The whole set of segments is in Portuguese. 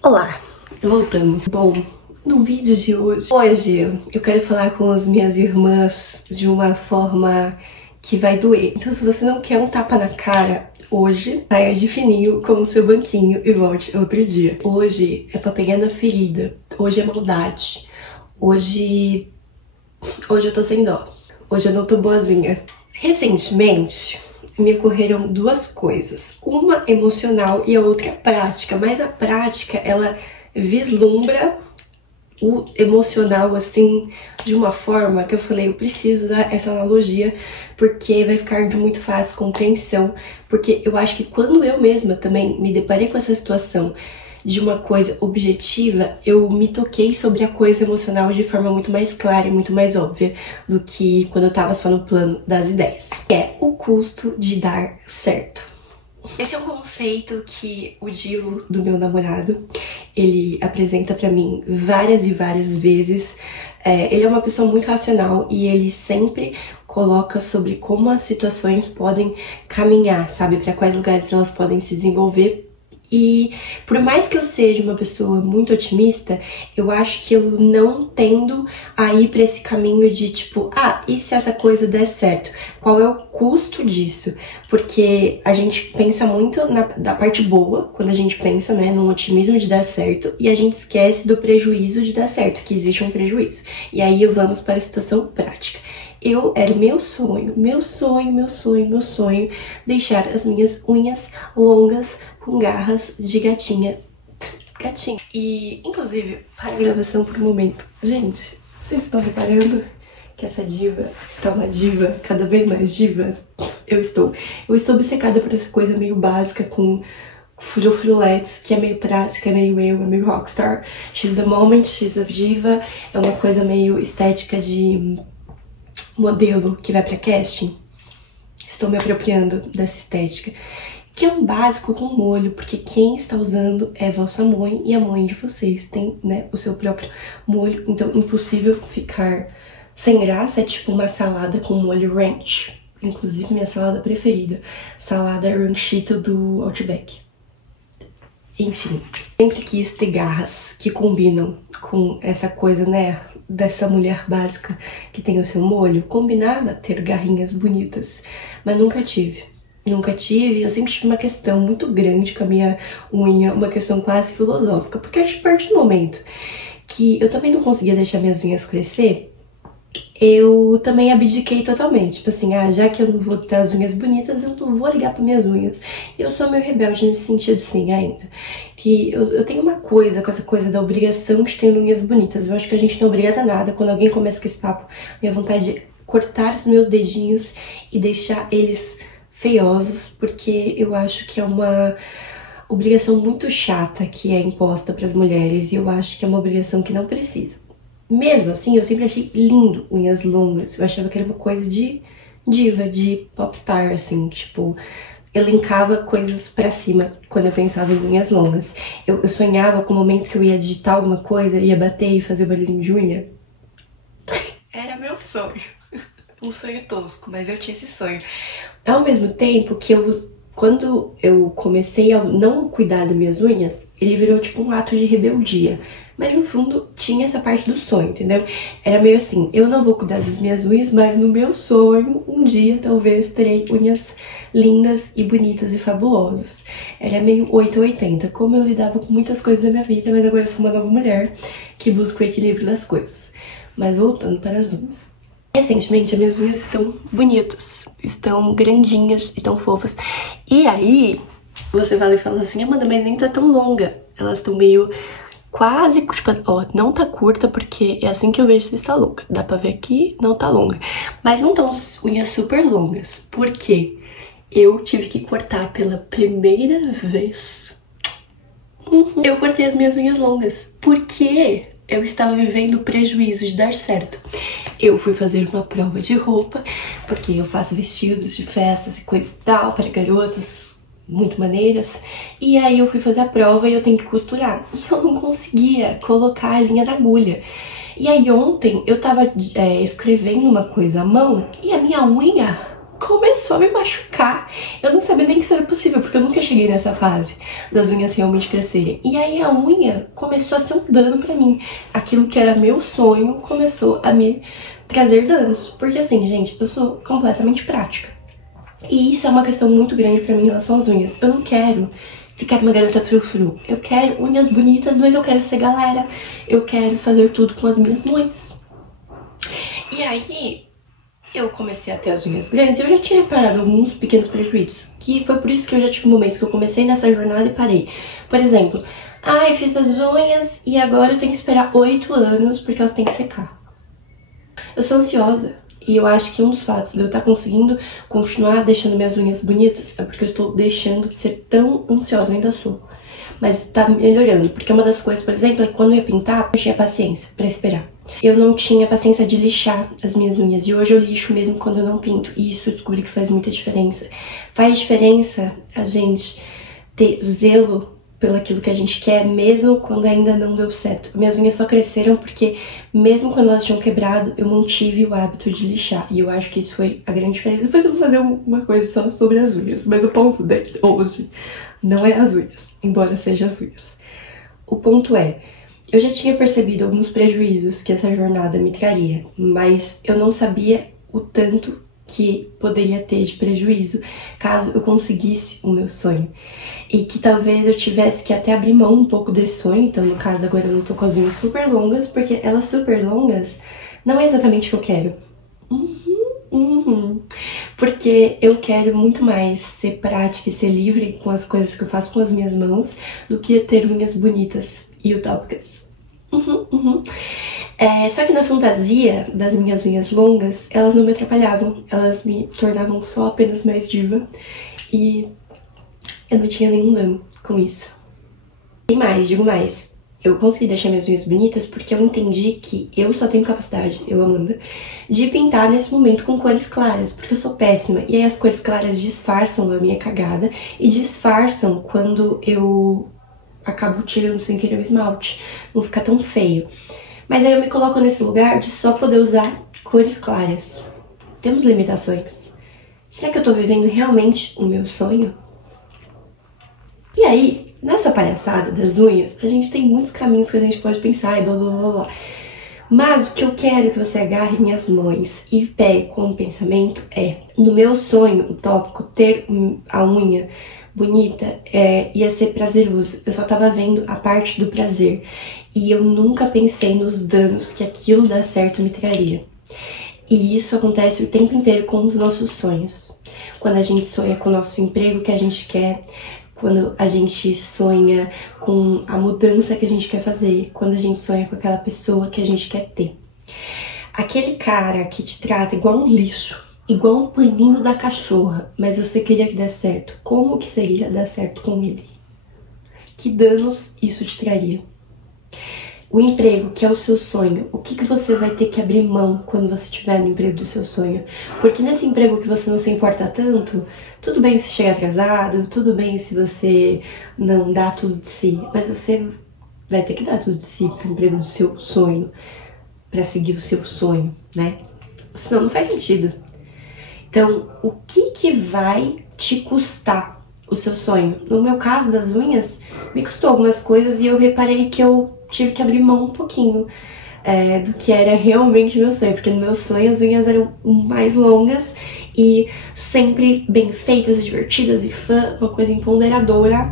Olá, voltamos. Bom, no vídeo de hoje eu quero falar com as minhas irmãs de uma forma que vai doer. Então se você não quer um tapa na cara hoje, saia de fininho com o seu banquinho e volte outro dia. Hoje é pra pegar na ferida, hoje é maldade, hoje eu tô sem dó, hoje eu não tô boazinha. Recentemente me ocorreram duas coisas, uma emocional e a outra prática, mas a prática ela vislumbra o emocional assim de uma forma que eu falei, eu preciso dar essa analogia porque vai ficar de muito fácil compreensão, porque eu acho que quando eu mesma também me deparei com essa situação de uma coisa objetiva, eu me toquei sobre a coisa emocional de forma muito mais clara e muito mais óbvia do que quando eu tava só no plano das ideias. Que é o custo de dar certo. Esse é um conceito que o Divo do meu namorado, ele apresenta pra mim várias e várias vezes. Ele é uma pessoa muito racional e ele sempre coloca sobre como as situações podem caminhar, sabe? Pra quais lugares elas podem se desenvolver. E por mais que eu seja uma pessoa muito otimista, eu acho que eu não tendo a ir pra esse caminho de tipo, e se essa coisa der certo? Qual é o custo disso? Porque a gente pensa muito da parte boa, quando a gente pensa, né, no otimismo de dar certo, e a gente esquece do prejuízo de dar certo, que existe um prejuízo. E aí vamos para a situação prática. Era meu sonho, deixar as minhas unhas longas com garras de gatinha. E, inclusive, para a gravação por um momento. Gente, vocês estão reparando que essa diva está uma diva, cada vez mais diva? Eu estou obcecada por essa coisa meio básica com frufruletes, que é meio prática, é meio rockstar. She's the moment, she's a diva, é uma coisa meio estética de modelo que vai pra casting. Estou me apropriando dessa estética, que é um básico com molho, porque quem está usando é vossa mãe e a mãe de vocês tem, né, o seu próprio molho, então impossível ficar sem graça. É tipo uma salada com molho ranch, inclusive minha salada preferida, salada ranchito do Outback. Enfim, sempre quis ter garras que combinam com essa coisa, né, dessa mulher básica que tem o seu molho. Combinava ter garrinhas bonitas, mas nunca tive. Eu sempre tive uma questão muito grande com a minha unha, uma questão quase filosófica, porque acho que a partir do momento que eu também não conseguia deixar minhas unhas crescer, eu também abdiquei totalmente. Tipo assim, já que eu não vou ter as unhas bonitas, eu não vou ligar para minhas unhas. Eu sou meio rebelde nesse sentido, sim, ainda. Que eu tenho uma coisa com essa coisa da obrigação de ter unhas bonitas. Eu acho que a gente não é obrigada a nada. Quando alguém começa com esse papo, minha vontade é cortar os meus dedinhos e deixar eles feiosos, porque eu acho que é uma obrigação muito chata que é imposta para as mulheres, e eu acho que é uma obrigação que não precisa. Mesmo assim, eu sempre achei lindo unhas longas. Eu achava que era uma coisa de diva, de popstar, assim, tipo, elencava coisas pra cima quando eu pensava em unhas longas. Eu sonhava com o momento que eu ia digitar alguma coisa, ia bater e fazer barulhinho de unha. Era meu sonho. Um sonho tosco, mas eu tinha esse sonho. Ao mesmo tempo que quando eu comecei a não cuidar das minhas unhas, ele virou tipo um ato de rebeldia. Mas no fundo tinha essa parte do sonho, entendeu? Era meio assim, eu não vou cuidar das minhas unhas, mas no meu sonho, um dia talvez terei unhas lindas e bonitas e fabulosas. Era meio 880, como eu lidava com muitas coisas da minha vida, mas agora eu sou uma nova mulher que busca o equilíbrio das coisas. Mas voltando para as unhas. Recentemente, as minhas unhas estão bonitas, estão grandinhas, estão fofas. E aí, você vai e fala assim, Amanda, mas nem tá tão longa. Elas estão meio quase, tipo, ó, não tá curta, porque é assim que eu vejo se está longa. Dá pra ver aqui, não tá longa. Mas não estão unhas super longas, porque eu tive que cortar pela primeira vez. Eu cortei as minhas unhas longas, porque eu estava vivendo o prejuízo de dar certo. Eu fui fazer uma prova de roupa, porque eu faço vestidos de festas e coisa e tal, para garotas muito maneiras. E aí eu fui fazer a prova e eu tenho que costurar. E eu não conseguia colocar a linha da agulha. E aí ontem eu tava escrevendo uma coisa à mão e a minha unha começou a me machucar. Eu não sabia nem que isso era possível, porque eu nunca cheguei nessa fase das unhas realmente crescerem. E aí a unha começou a ser um dano pra mim. Aquilo que era meu sonho começou a me trazer danos. Porque assim, gente, eu sou completamente prática. E isso é uma questão muito grande pra mim em relação às unhas. Eu não quero ficar uma garota frufru. Eu quero unhas bonitas, mas eu quero ser galera. Eu quero fazer tudo com as minhas mães. E aí, eu comecei a ter as unhas grandes e eu já tinha reparado alguns pequenos prejuízos. Que foi por isso que eu já tive momentos que eu comecei nessa jornada e parei. Por exemplo, eu fiz as unhas e agora eu tenho que esperar 8 anos porque elas têm que secar. Eu sou ansiosa. E eu acho que um dos fatos de eu estar conseguindo continuar deixando minhas unhas bonitas é porque eu estou deixando de ser tão ansiosa, eu ainda sou. Mas tá melhorando, porque uma das coisas, por exemplo, é que quando eu ia pintar, eu tinha paciência pra esperar. Eu não tinha paciência de lixar as minhas unhas, e hoje eu lixo mesmo quando eu não pinto. E isso eu descobri que faz muita diferença. Faz diferença a gente ter zelo pelo aquilo que a gente quer, mesmo quando ainda não deu certo. Minhas unhas só cresceram porque, mesmo quando elas tinham quebrado, eu mantive o hábito de lixar. E eu acho que isso foi a grande diferença. Depois eu vou fazer uma coisa só sobre as unhas, mas o ponto de hoje não é as unhas, embora seja as unhas. O ponto é, eu já tinha percebido alguns prejuízos que essa jornada me traria, mas eu não sabia o tanto que poderia ter de prejuízo caso eu conseguisse o meu sonho. E que talvez eu tivesse que até abrir mão um pouco desse sonho. Então, no caso, agora eu não tô com as unhas super longas, porque elas super longas não é exatamente o que eu quero. Porque eu quero muito mais ser prática e ser livre com as coisas que eu faço com as minhas mãos do que ter unhas bonitas e utópicas. Só que na fantasia das minhas unhas longas, elas não me atrapalhavam. Elas me tornavam só apenas mais diva. E eu não tinha nenhum dano com isso. E mais, digo mais. Eu consegui deixar minhas unhas bonitas porque eu entendi que eu só tenho capacidade, eu, Amanda, de pintar nesse momento com cores claras, porque eu sou péssima. E aí as cores claras disfarçam a minha cagada e disfarçam quando eu acabo tirando sem querer o esmalte. Não fica tão feio. Mas aí eu me coloco nesse lugar de só poder usar cores claras. Temos limitações. Será que eu tô vivendo realmente o meu sonho? E aí, nessa palhaçada das unhas, a gente tem muitos caminhos que a gente pode pensar e blá blá blá blá. Mas o que eu quero que você agarre minhas mãos e pegue como pensamento é, no meu sonho utópico, ter a unha bonita ia ser prazeroso. Eu só tava vendo a parte do prazer. E eu nunca pensei nos danos que aquilo dar certo me traria. E isso acontece o tempo inteiro com os nossos sonhos. Quando a gente sonha com o nosso emprego que a gente quer, quando a gente sonha com a mudança que a gente quer fazer, quando a gente sonha com aquela pessoa que a gente quer ter. Aquele cara que te trata igual um lixo, igual um paninho da cachorra, mas você queria que desse certo. Como que seria dar certo com ele? Que danos isso te traria? O emprego, que é o seu sonho, o que você vai ter que abrir mão quando você estiver no emprego do seu sonho? Porque nesse emprego que você não se importa tanto, tudo bem se chegar atrasado, tudo bem se você não dá tudo de si, mas você vai ter que dar tudo de si pro emprego do seu sonho, pra seguir o seu sonho, né? Senão não faz sentido. Então, o que vai te custar o seu sonho? No meu caso das unhas, me custou algumas coisas e eu reparei que eu tive que abrir mão um pouquinho do que era realmente meu sonho, porque no meu sonho as unhas eram mais longas e sempre bem feitas, divertidas e fã, uma coisa empoderadora.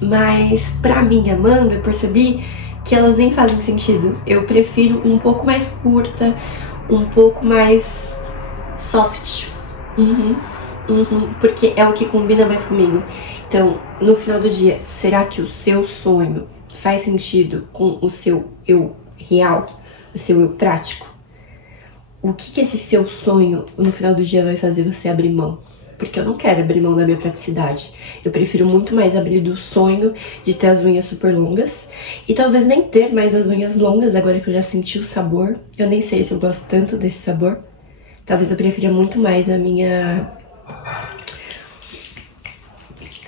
Mas pra mim, Amanda, eu percebi que elas nem fazem sentido. Eu prefiro um pouco mais curta, um pouco mais soft. Porque é o que combina mais comigo. Então, no final do dia, será que o seu sonho faz sentido com o seu eu real, o seu eu prático? O que esse seu sonho no final do dia vai fazer você abrir mão? Porque eu não quero abrir mão da minha praticidade. Eu prefiro muito mais abrir do sonho de ter as unhas super longas. E talvez nem ter mais as unhas longas, agora que eu já senti o sabor. Eu nem sei se eu gosto tanto desse sabor. Talvez eu prefira muito mais a minha...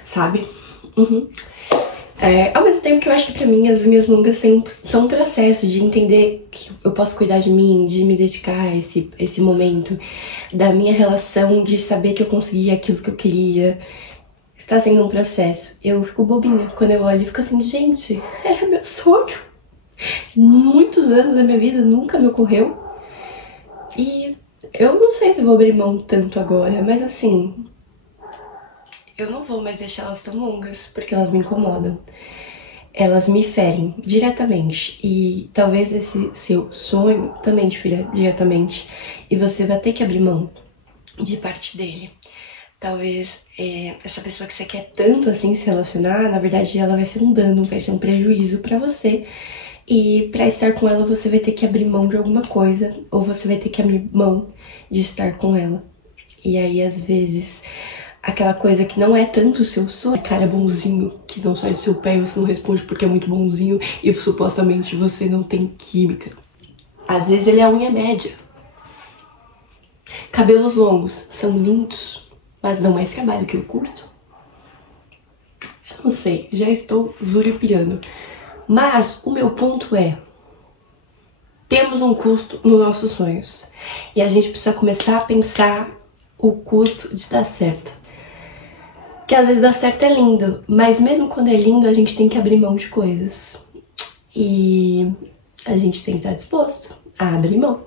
Sabe? Ao mesmo tempo que eu acho que pra mim as unhas longas são um processo de entender que eu posso cuidar de mim, de me dedicar a esse momento, da minha relação, de saber que eu consegui aquilo que eu queria. Está sendo um processo. Eu fico bobinha quando eu olho e fico assim, gente, era meu sonho. Muitos anos da minha vida nunca me ocorreu. E eu não sei se vou abrir mão tanto agora, mas assim, eu não vou mais deixar elas tão longas, porque elas me incomodam. Elas me ferem diretamente. E talvez esse seu sonho também te fira diretamente. E você vai ter que abrir mão de parte dele. Talvez essa pessoa que você quer tanto assim se relacionar, na verdade ela vai ser um dano, vai ser um prejuízo pra você. E pra estar com ela você vai ter que abrir mão de alguma coisa, ou você vai ter que abrir mão de estar com ela. E aí às vezes aquela coisa que não é tanto o seu sonho, cara bonzinho, que não sai do seu pé e você não responde porque é muito bonzinho e supostamente você não tem química. Às vezes ele é a unha média. Cabelos longos são lindos, mas dão mais trabalho que o curto. Eu não sei, já estou zuripiando. Mas o meu ponto é, temos um custo nos nossos sonhos. E a gente precisa começar a pensar o custo de dar certo. Que às vezes dar certo é lindo, mas mesmo quando é lindo a gente tem que abrir mão de coisas. E a gente tem que estar disposto a abrir mão.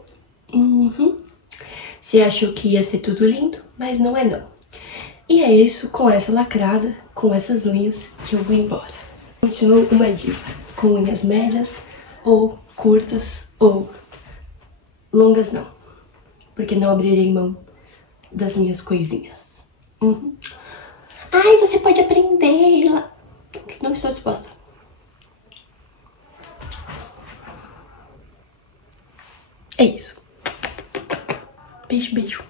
Você achou que ia ser tudo lindo, mas não é não. E é isso, com essa lacrada, com essas unhas, que eu vou embora. Continuo uma diva, com unhas médias, ou curtas, ou longas não. Porque não abrirei mão das minhas coisinhas. Ai, você pode aprender. Não estou disposta. É isso. Beijo, beijo.